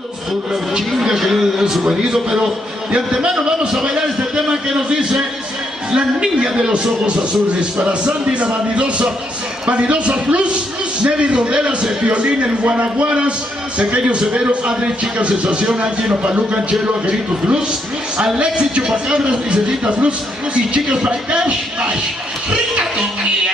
Por la chinga que le dio su marido, pero de antemano vamos a bailar este tema que nos dice La Niña de los Ojos Azules. Para Sandy la Vanidosa Plus, Nelly Rodelas, el violín, el Guanaguaras, Pequeño Severo, Adri, Chica Sensación, Angelo Paluca, Anchelo, Angelito Plus, Alexis Chupacabras, Licencita Plus y Chicas Baitash. Rica comida.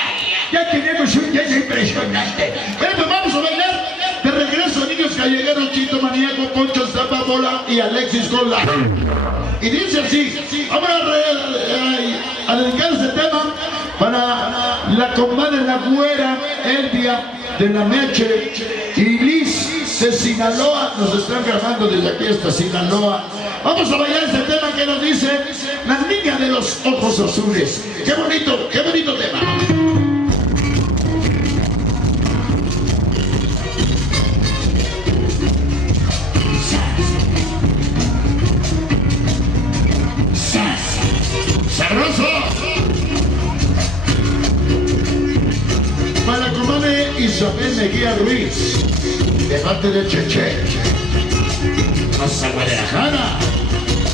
Ya tenemos un lleno impresionante. Bueno, vamos a bailar. De regreso, niños callejeros, Chito Maníaco, Poncho Zapabola y Alexis Gola. Y dice así, vamos a dedicar este tema para la comadre, la güera, Elvia de la Meche y Liz de Sinaloa. Nos están grabando desde aquí hasta Sinaloa. Vamos a bailar este tema que nos dice La Niña de los Ojos Azules. Qué bonito tema. Para la comadre Isabel Mejía Ruiz, de parte de Cheche, hasta Guadalajara.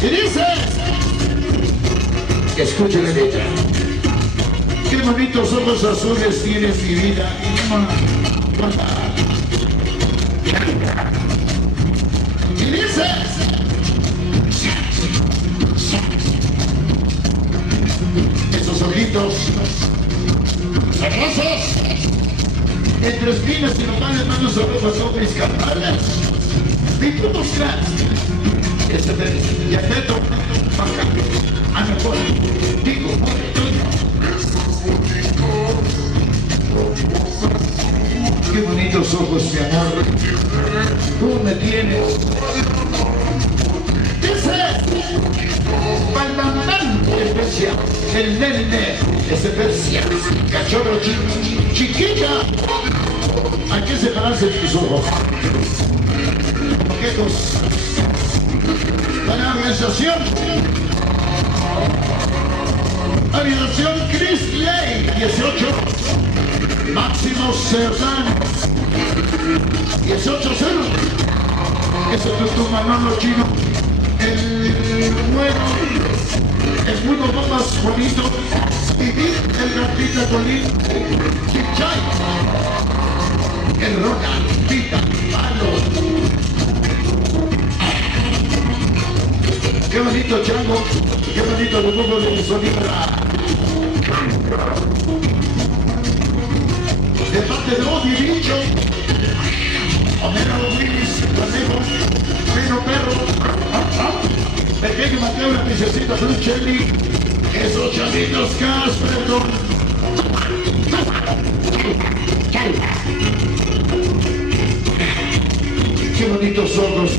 Y dice, escucha la letra. Qué bonitos ojos azules tiene mi vida. Y dice, esos ojitos hermosos, entre espinas y nopales, manos sobre los mis carnales. Mi puto crack, este te yapeto, paca, a mejor, digo, qué bonitos ojos, mi amor, tú me tienes. Dice, Palmamán, especial, el nene, es especial, cachorro chiquita. Hay que separarse de tus ojos. Coquetos. Para la organización Chris Ley, 18. Máximo Cerdán, 18-0. Eso es tu Manolo Chino. El mundo más bonito. Vivir el Gatita Colín. Chichay. El Roca, Pita, Palo. Qué bonito chango, qué bonito dibujo de mi sonora. De parte de Odi Bicho, Homero Rodríguez, Conejo, Pino Perro, Pequeño Mateo, la princesita Fruchelli, esos chamitos Casperton. Qué bonitos ojos.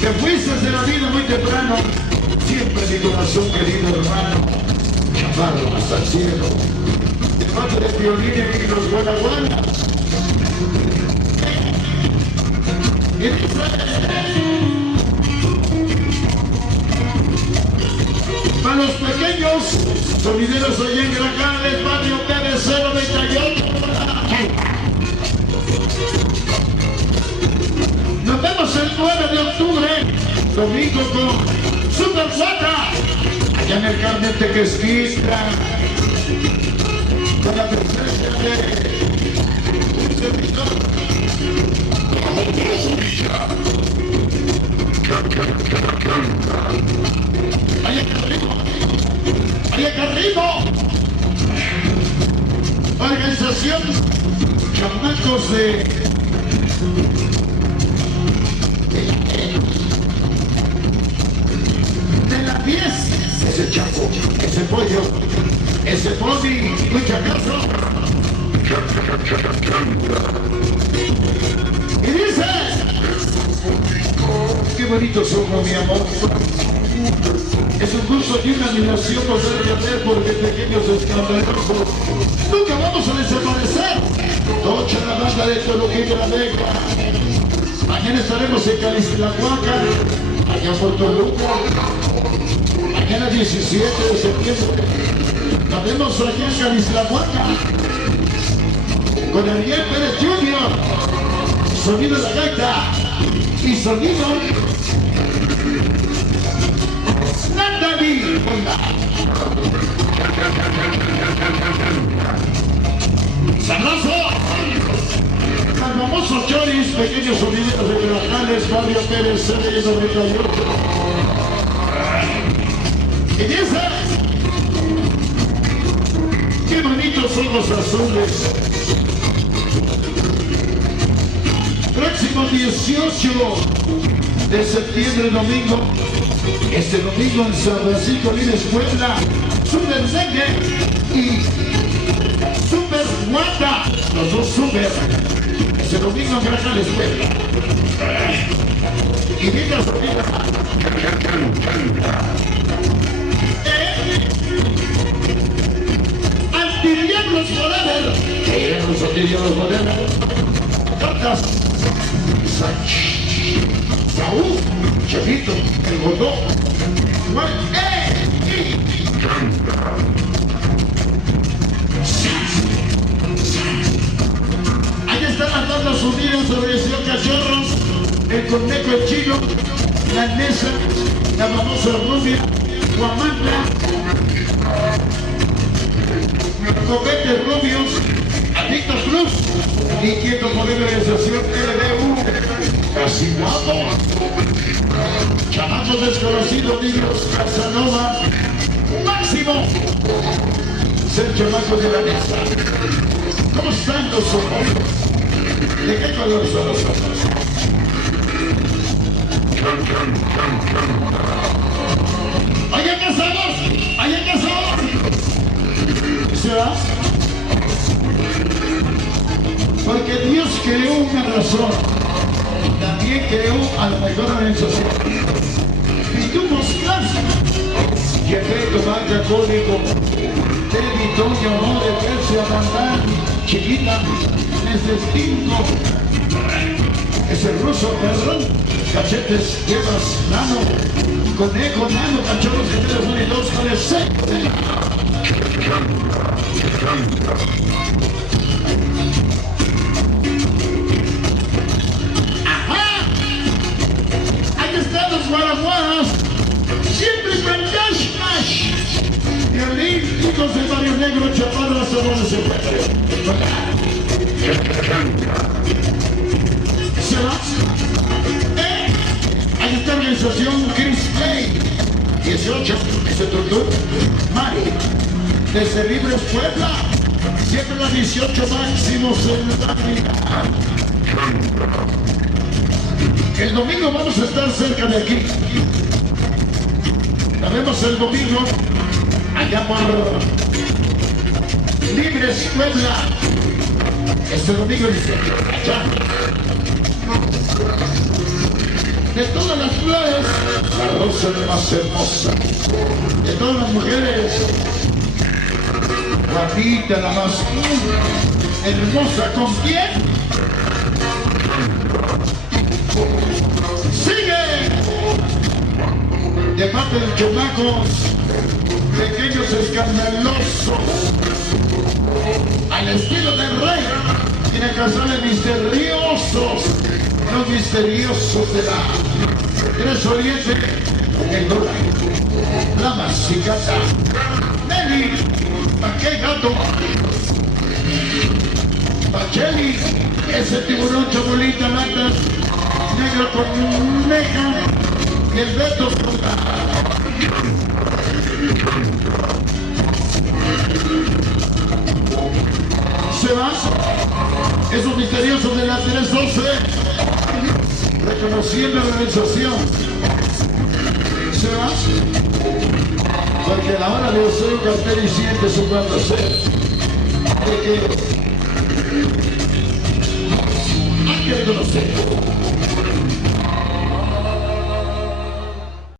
Te fuiste de la vida muy temprano. Siempre mi corazón, querido hermano. Chaparro hasta el cielo. De parte de violín y los guanaguanas. Y para los pequeños sonideros hoy en Gracales, barrio PVC 98. Nos vemos el 9 de octubre, domingo con Super Guata, allá en el Carmen Tequesquistra, con la presencia de un servidor. ¡Ahí acá arriba! Organización Chamacos de la pieza, ese chapo, ese pollo, ese pony, mucha casa. Y dice, qué bonitos ojos, mi amor. Es un gusto y una admiración poder hacer porque pequeños escandalosos nunca vamos a desaparecer. Tocha la banda de Toluquín la Vega. Mañana estaremos en Calistlahuaca, allá en Puerto Rico. Mañana 17 de septiembre estaremos aquí en Calistlahuaca con Ariel Pérez Jr. Sonido de la gaita y sonido. Natalie Ponda. ¡Sabroso! Al famoso Choris, pequeños sonidos de Grajales, Fabio Pérez, CDI 98. Y dice, qué bonitos ojos azules. Próximo 18 de septiembre, domingo. Este domingo en San Francisco Líderes Puebla, Super Meque y Super Wanda, los dos Super. Este domingo en Grajales Puebla. Y diga su vida. Antidiablos Forever. Los Antidiablos Forever. Cartas. Saúl, Chavito, el Godó. Ahí están las bandas unidas sobre el señor Cachorros, el Conejo el Chino, la Nesa, la famosa Rubia, Guamantla, Copetes Rubios, Adictos Cruz, Inquieto Poder de Organización LBU, Casi Guapo, Chamacos Desconocidos, Niños, Casanova, Máximo, Sergio Marcos de la Mesa. ¿Cómo están los ojos? ¿De qué color son los ojos? ¡Allá casados! ¡Allá casados! ¿Se va? Porque Dios creó una razón, también creó a la mejor organización. Y tú buscas, Jefeto, Banca, Código, Teddy, Toño, More, Persia, Bandán, Chiquita, Necestinco, es el ruso, perdón, Cachetes, Llevas, Nano, Conejo, Nano, Cachorros, Gemelos, 1 y 2, vale 6. Los guaraguaras, siempre con cash. Violín, hijos de Barrio Negro, Chaparras, donde se encuentre. ¿Se va? Ahí está la organización Chris Play, 18, ese tuntún, Mari, desde Libres Puebla, siempre las 18 máximos en la vida. El domingo vamos a estar cerca de aquí. La vemos el domingo allá por Libres Puebla. Este domingo dice allá. De todas las flores, la rosa es más hermosa. De todas las mujeres, Juanita la más hermosa. ¿Con quién? ¡Sigue! De parte de Chomacos, pequeños escandalosos, al estilo del rey, tiene casales misteriosos, los misteriosos de la Tres Oriente, el dólar, la masicata, Nelly, ¿qué gato? Pacheli, ese tiburón chocolita latas, negro con meja, y el Beto. Se va, esos misteriosos de la 312, reconociendo la organización. Se va, porque a la hora de hacer un cartel y siente su cuarto ser, de que hay que reconocer.